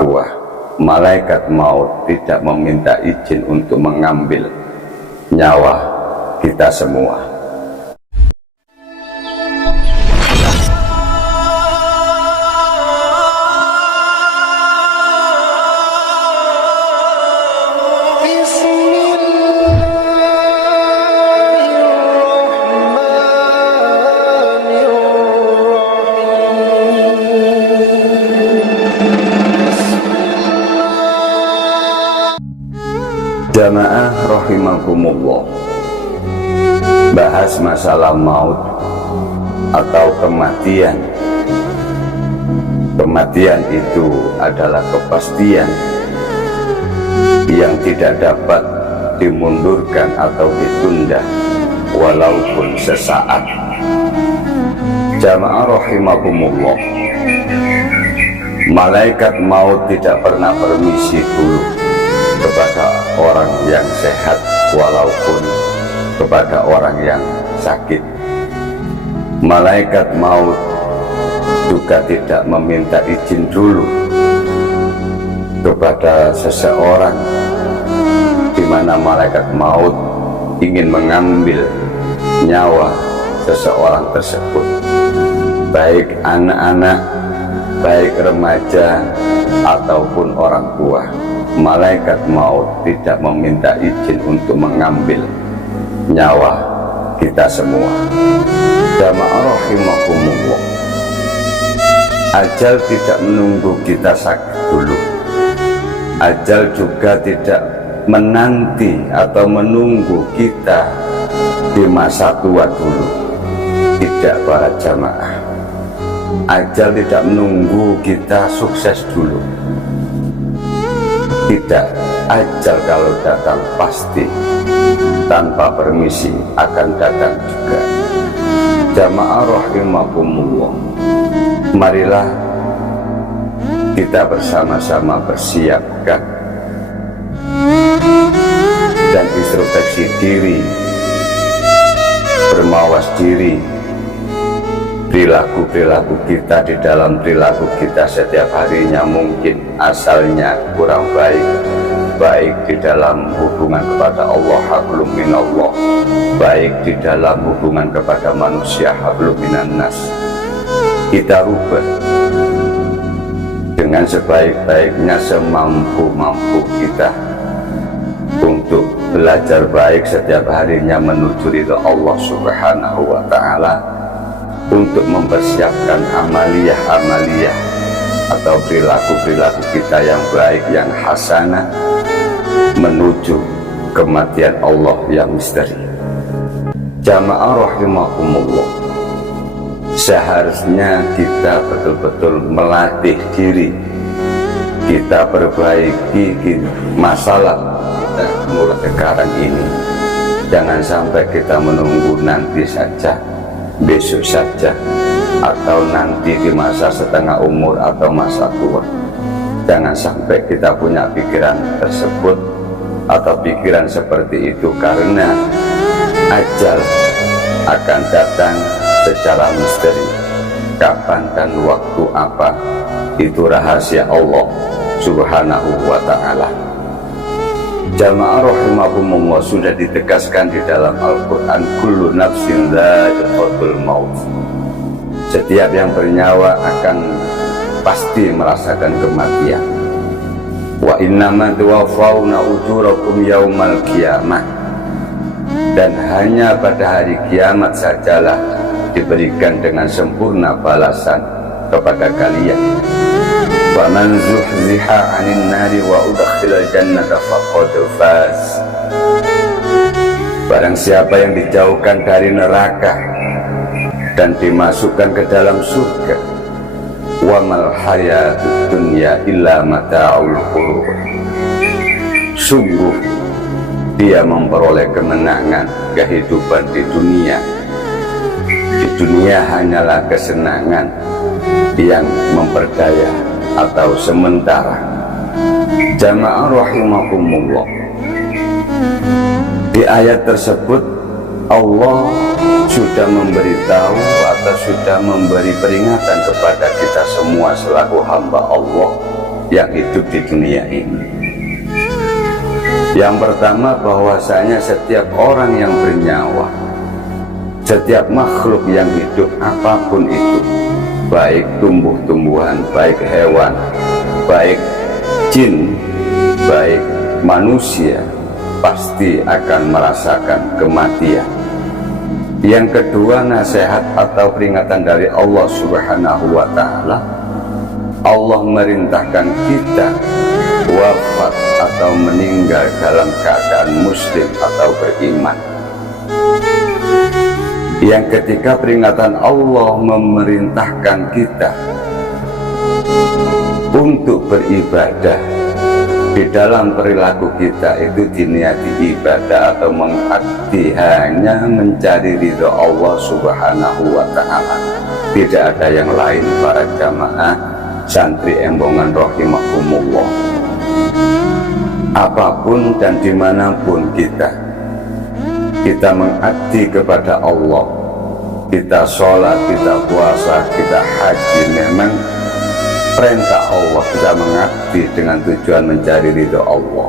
Wah, malaikat maut tidak meminta izin untuk mengambil nyawa kita semua. Jamaah rahimakumullah, bahas masalah maut atau kematian. Kematian itu adalah kepastian yang tidak dapat dimundurkan atau ditunda walaupun sesaat. Jamaah rahimakumullah, malaikat maut tidak pernah permisi dulu kepada orang yang sehat walaupun kepada orang yang sakit. Malaikat maut juga tidak meminta izin dulu kepada seseorang di mana malaikat maut ingin mengambil nyawa seseorang tersebut, baik anak-anak, baik remaja ataupun orang tua. Malaikat maut tidak meminta izin untuk mengambil nyawa kita semua. Jamaah rahimakumullah, ajal tidak menunggu kita sakit dulu. Ajal juga tidak menanti atau menunggu kita di masa tua dulu. Tidak, para jamaah. Ajal tidak menunggu kita sukses dulu. Tidak, ajal kalau datang pasti tanpa permisi akan datang juga. Jamaah rahimakumullah, marilah kita bersama-sama bersiapkan dan introspeksi diri, bermawas diri. Perilaku-perilaku kita, di dalam perilaku kita setiap harinya mungkin asalnya kurang baik, baik di dalam hubungan kepada Allah, hablum minallah, baik di dalam hubungan kepada manusia, hablum minannas. Kita rubah dengan sebaik-baiknya, semampu-mampu kita untuk belajar baik setiap harinya menuju ridha Allah subhanahu wa ta'ala, untuk mempersiapkan amaliyah-amaliyah atau perilaku-perilaku kita yang baik, yang hasanah, menuju kematian Allah yang misteri. Jamaah rahimakumullah, seharusnya kita betul-betul melatih diri, kita perbaiki masalah kita mulai sekarang ini. Jangan sampai kita menunggu nanti saja, besok saja, atau nanti di masa setengah umur atau masa tua. Jangan sampai kita punya pikiran tersebut atau pikiran seperti itu, karena ajal akan datang secara misteri. Kapan dan waktu apa, itu rahasia Allah subhanahu wa ta'ala. Jamaah rahimakumullah, sudah ditegaskan di dalam Al-Quran, kullu nafsin dha'iqatul maut. Setiap yang bernyawa akan pasti merasakan kematian. Wa innama tuwaffawna ujurakum yaumal qiyamah. Dan hanya pada hari kiamat sajalah diberikan dengan sempurna balasan kepada kalian. Faman zuhziha 'anil nari wa udkhilal jannata faqad faz. Barang siapa yang dijauhkan dari neraka dan dimasukkan ke dalam surga, wa mal hayatud dunya illa mata'ul ghurur. Sungguh dia memperoleh kemenangan kehidupan di dunia. Di dunia hanyalah kesenangan yang memperdaya atau sementara. Jamaah rahimakumullah, di ayat tersebut Allah sudah memberitahu atau sudah memberi peringatan kepada kita semua selaku hamba Allah yang hidup di dunia ini. Yang pertama, bahwasanya setiap orang yang bernyawa, setiap makhluk yang hidup apapun itu, baik tumbuh-tumbuhan, baik hewan, baik jin, baik manusia, pasti akan merasakan kematian. Yang kedua, nasihat atau peringatan dari Allah Subhanahu wa Ta'ala. Allah merintahkan kita wafat atau meninggal dalam keadaan muslim atau beriman. Yang ketiga, peringatan Allah memerintahkan kita untuk beribadah. Di dalam perilaku kita itu diniati ibadah atau mengabdi hanya mencari ridho Allah Subhanahu wa Ta'ala. Tidak ada yang lain para jamaah santri Embongan rahimakumullah. Apapun dan dimanapun kita mengabdi kepada Allah, kita sholat, kita puasa, kita haji, memang perintah Allah, kita mengabdi dengan tujuan mencari ridho Allah.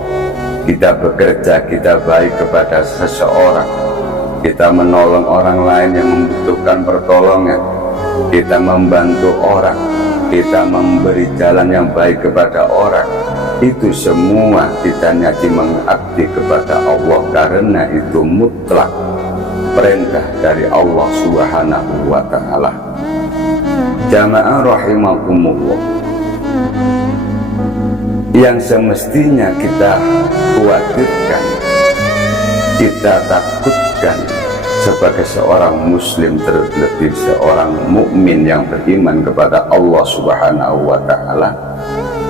Kita bekerja, kita baik kepada seseorang, kita menolong orang lain yang membutuhkan pertolongan, kita membantu orang, kita memberi jalan yang baik kepada orang. Itu semua kita niati mengabdi kepada Allah, karena itu mutlak perintah dari Allah Subhanahu wa Ta'ala. Jamaah rahimakumullah, yang semestinya kita khawatirkan, kita takutkan sebagai seorang muslim, terlebih seorang mukmin yang beriman kepada Allah Subhanahu wa Ta'ala,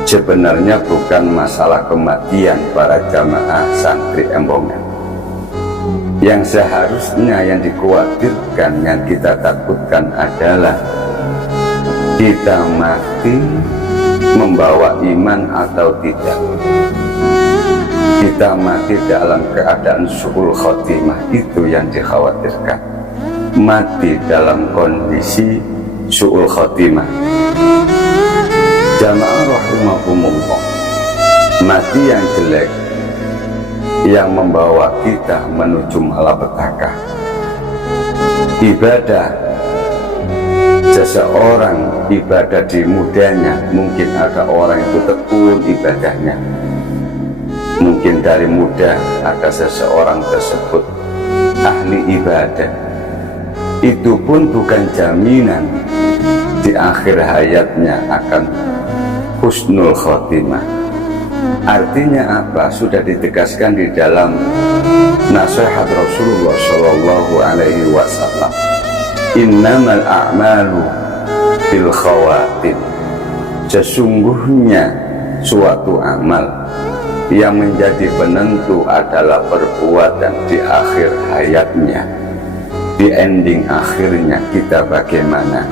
sebenarnya bukan masalah kematian para jamaah santri Embongan. Yang seharusnya yang dikhawatirkan, yang kita takutkan adalah kita mati membawa iman atau tidak. Kita mati dalam keadaan su'ul khotimah, itu yang dikhawatirkan. Mati dalam kondisi su'ul khotimah. Jamaah rahimakumullah, mati yang jelek yang membawa kita menuju malapetaka. Ibadah seseorang, ibadah di mudanya, mungkin ada orang itu tekun ibadahnya, mungkin dari muda ada seseorang tersebut ahli ibadah. Itu pun bukan jaminan di akhir hayatnya akan husnul khotimah. Artinya apa? Sudah ditegaskan di dalam nasihat Rasulullah Shallallahu Alaihi Wasallam, innamal a'malu bil khawatim. Sesungguhnya suatu amal yang menjadi penentu adalah perbuatan di akhir hayatnya, di ending akhirnya kita bagaimana.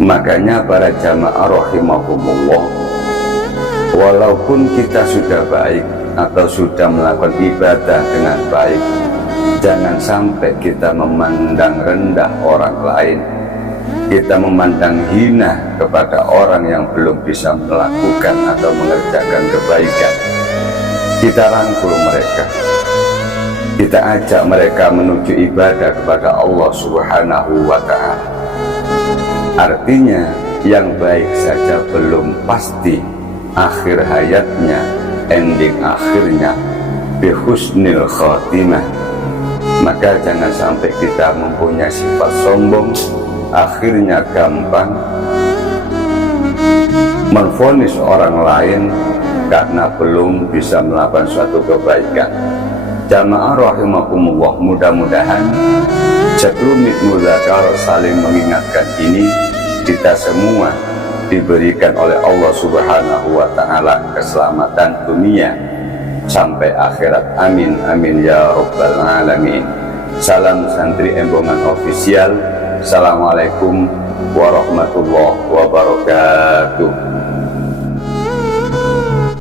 Makanya para jamaah rahimakumullah, walaupun kita sudah baik atau sudah melakukan ibadah dengan baik, jangan sampai kita memandang rendah orang lain, kita memandang hina kepada orang yang belum bisa melakukan atau mengerjakan kebaikan. Kita rangkul mereka, kita ajak mereka menuju ibadah kepada Allah Subhanahu wa Ta'ala. Artinya yang baik saja belum pasti akhir hayatnya, ending akhirnya bihusnil khotimah. Maka jangan sampai kita mempunyai sifat sombong, akhirnya gampang menvonis orang lain karena belum bisa melakukan suatu kebaikan. Jamaah rahimakumullah, mudah-mudahan sebelum mudzakar saling mengingatkan ini, kita semua diberikan oleh Allah Subhanahu wa Ta'ala keselamatan dunia sampai akhirat. Amin amin ya rabbal alamin. Salam santri Embongan official. Assalamualaikum warahmatullahi wabarakatuh.